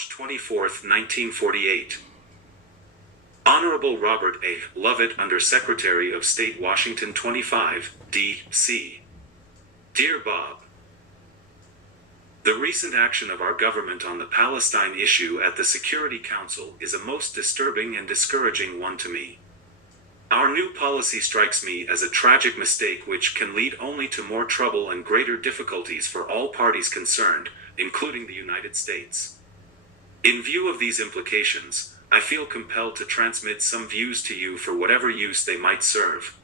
March 24, 1948. Honorable Robert A. Lovett, Under-Secretary of State, Washington 25, D.C. Dear Bob, the recent action of our government on the Palestine issue at the Security Council is a most disturbing and discouraging one to me. Our new policy strikes me as a tragic mistake which can lead only to more trouble and greater difficulties for all parties concerned, including the United States. In view of these implications, I feel compelled to transmit some views to you for whatever use they might serve.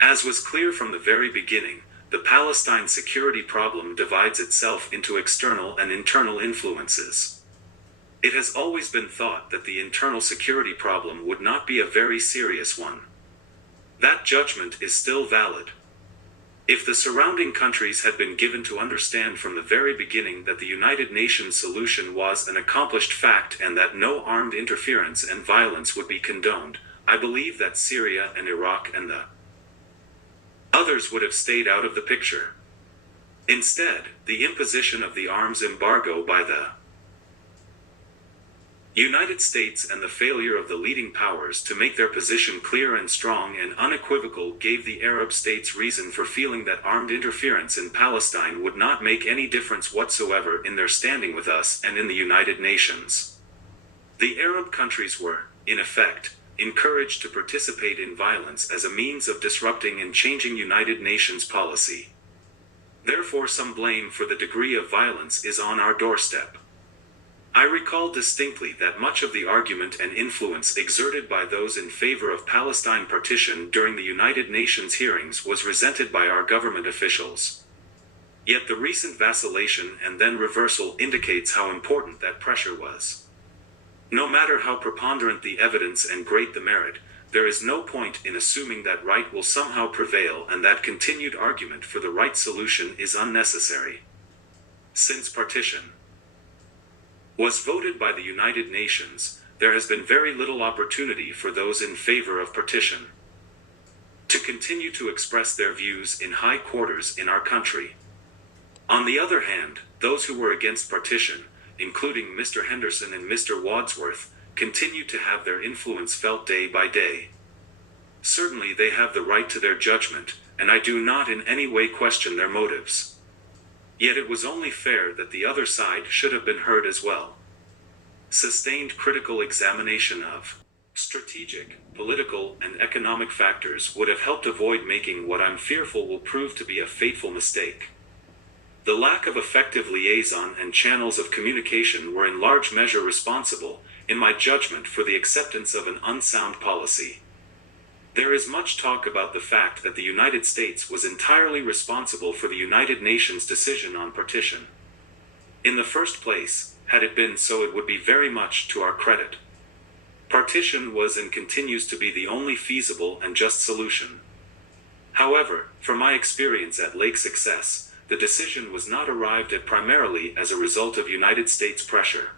As was clear from the very beginning, the Palestine security problem divides itself into external and internal influences. It has always been thought that the internal security problem would not be a very serious one. That judgment is still valid. If the surrounding countries had been given to understand from the very beginning that the United Nations solution was an accomplished fact and that no armed interference and violence would be condoned, I believe that Syria and Iraq and the others would have stayed out of the picture. Instead, the imposition of the arms embargo by the United States and the failure of the leading powers to make their position clear and strong and unequivocal gave the Arab states reason for feeling that armed interference in Palestine would not make any difference whatsoever in their standing with us and in the United Nations. The Arab countries were, in effect, encouraged to participate in violence as a means of disrupting and changing United Nations policy. Therefore, some blame for the degree of violence is on our doorstep. I recall distinctly that much of the argument and influence exerted by those in favor of Palestine partition during the United Nations hearings was resented by our government officials. Yet the recent vacillation and then reversal indicates how important that pressure was. No matter how preponderant the evidence and great the merit, there is no point in assuming that right will somehow prevail and that continued argument for the right solution is unnecessary. Since partition was voted by the United Nations, there has been very little opportunity for those in favor of partition to continue to express their views in high quarters in our country. On the other hand, those who were against partition, including Mr. Henderson and Mr. Wadsworth, continue to have their influence felt day by day. Certainly they have the right to their judgment, and I do not in any way question their motives. Yet it was only fair that the other side should have been heard as well. Sustained critical examination of strategic, political, and economic factors would have helped avoid making what I'm fearful will prove to be a fateful mistake. The lack of effective liaison and channels of communication were in large measure responsible, in my judgment, for the acceptance of an unsound policy. There is much talk about the fact that the United States was entirely responsible for the United Nations decision on partition. In the first place, had it been so, it would be very much to our credit. Partition was and continues to be the only feasible and just solution. However, from my experience at Lake Success, the decision was not arrived at primarily as a result of United States pressure.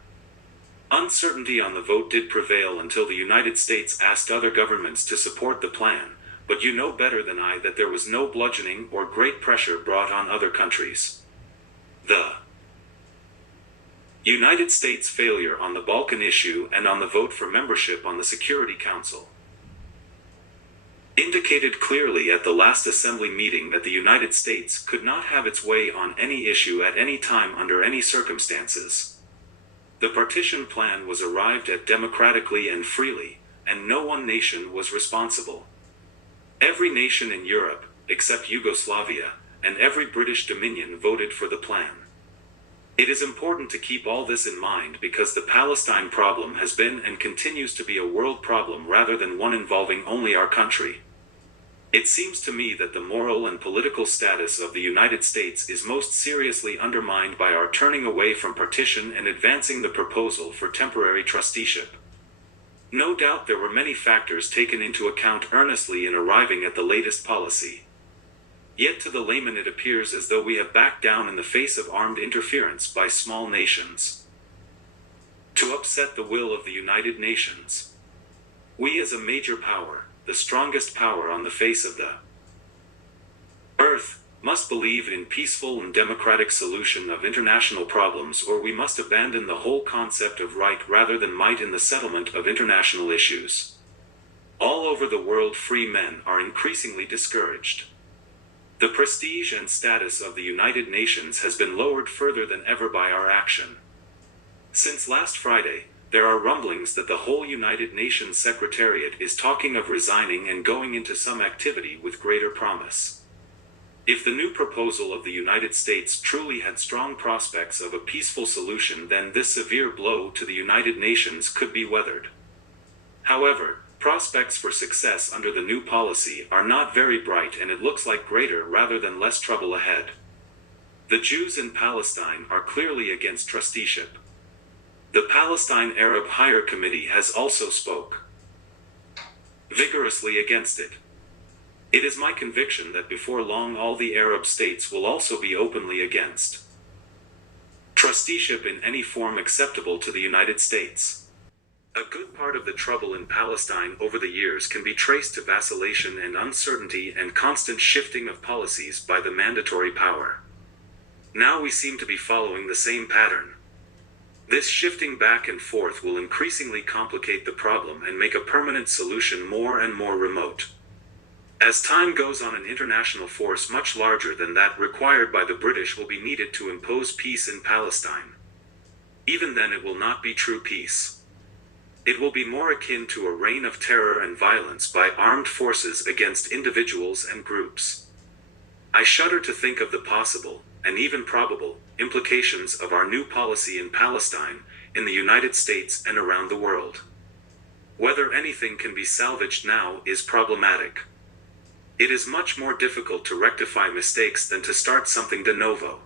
Uncertainty on the vote did prevail until the United States asked other governments to support the plan, but you know better than I that there was no bludgeoning or great pressure brought on other countries. The United States failure on the Balkan issue and on the vote for membership on the Security Council indicated clearly at the last Assembly meeting that the United States could not have its way on any issue at any time under any circumstances. The partition plan was arrived at democratically and freely, and no one nation was responsible. Every nation in Europe, except Yugoslavia, and every British Dominion voted for the plan. It is important to keep all this in mind because the Palestine problem has been and continues to be a world problem rather than one involving only our country. It seems to me that the moral and political status of the United States is most seriously undermined by our turning away from partition and advancing the proposal for temporary trusteeship. No doubt there were many factors taken into account earnestly in arriving at the latest policy. Yet to the layman it appears as though we have backed down in the face of armed interference by small nations to upset the will of the United Nations. We as a major power, the strongest power on the face of the earth, must believe in peaceful and democratic solution of international problems, or we must abandon the whole concept of right rather than might in the settlement of international issues. All over the world, free men are increasingly discouraged. The prestige and status of the United Nations has been lowered further than ever by our action. Since last Friday, there are rumblings that the whole United Nations Secretariat is talking of resigning and going into some activity with greater promise. If the new proposal of the United States truly had strong prospects of a peaceful solution, then this severe blow to the United Nations could be weathered. However, prospects for success under the new policy are not very bright, and it looks like greater rather than less trouble ahead. The Jews in Palestine are clearly against trusteeship. The Palestine Arab Higher Committee has also spoke vigorously against it. It is my conviction that before long all the Arab states will also be openly against trusteeship in any form acceptable to the United States. A good part of the trouble in Palestine over the years can be traced to vacillation and uncertainty and constant shifting of policies by the mandatory power. Now we seem to be following the same pattern. This shifting back and forth will increasingly complicate the problem and make a permanent solution more and more remote. As time goes on, an international force much larger than that required by the British will be needed to impose peace in Palestine. Even then, it will not be true peace. It will be more akin to a reign of terror and violence by armed forces against individuals and groups. I shudder to think of the possible, and even probable, implications of our new policy in Palestine, in the United States and around the world. Whether anything can be salvaged now is problematic. It is much more difficult to rectify mistakes than to start something de novo.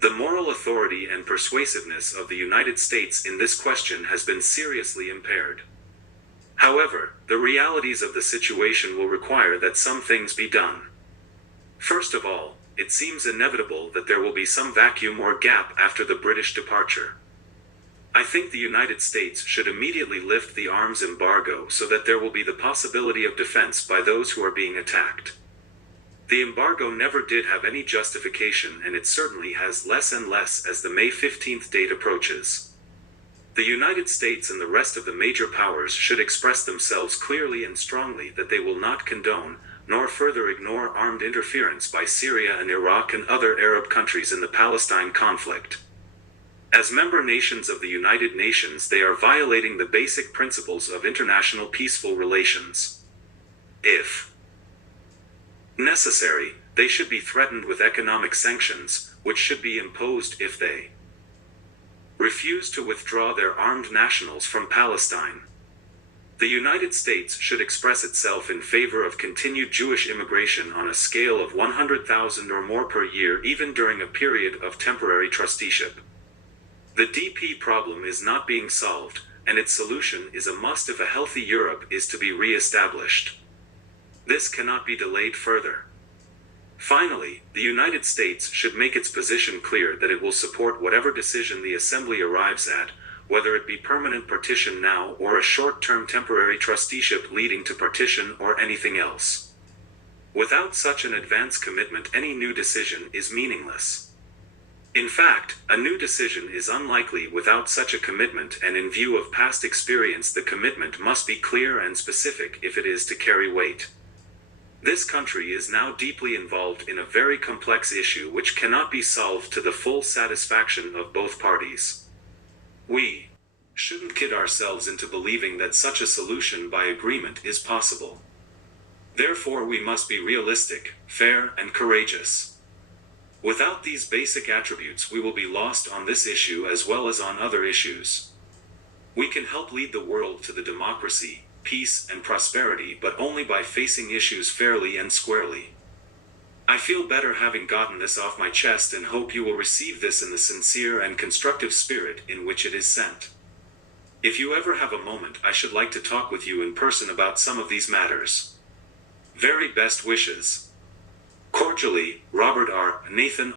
The moral authority and persuasiveness of the United States in this question has been seriously impaired. However, the realities of the situation will require that some things be done. First of all, it seems inevitable that there will be some vacuum or gap after the British departure. I think the United States should immediately lift the arms embargo so that there will be the possibility of defense by those who are being attacked. The embargo never did have any justification, and it certainly has less and less as the May 15th date approaches. The United States and the rest of the major powers should express themselves clearly and strongly that they will not condone, nor further ignore armed interference by Syria and Iraq and other Arab countries in the Palestine conflict. As member nations of the United Nations, they are violating the basic principles of international peaceful relations. If necessary, they should be threatened with economic sanctions, which should be imposed if they refuse to withdraw their armed nationals from Palestine. The United States should express itself in favor of continued Jewish immigration on a scale of 100,000 or more per year, even during a period of temporary trusteeship. The DP problem is not being solved, and its solution is a must if a healthy Europe is to be re-established. This cannot be delayed further. Finally, the United States should make its position clear that it will support whatever decision the Assembly arrives at, whether it be permanent partition now or a short-term temporary trusteeship leading to partition or anything else. Without such an advance commitment, any new decision is meaningless. In fact, a new decision is unlikely without such a commitment, and in view of past experience, the commitment must be clear and specific if it is to carry weight. This country is now deeply involved in a very complex issue which cannot be solved to the full satisfaction of both parties. We shouldn't kid ourselves into believing that such a solution by agreement is possible. Therefore, we must be realistic, fair, and courageous. Without these basic attributes, we will be lost on this issue as well as on other issues. We can help lead the world to the democracy, peace, and prosperity, but only by facing issues fairly and squarely. I feel better having gotten this off my chest, and hope you will receive this in the sincere and constructive spirit in which it is sent. If you ever have a moment, I should like to talk with you in person about some of these matters. Very best wishes. Cordially, Robert R. Nathan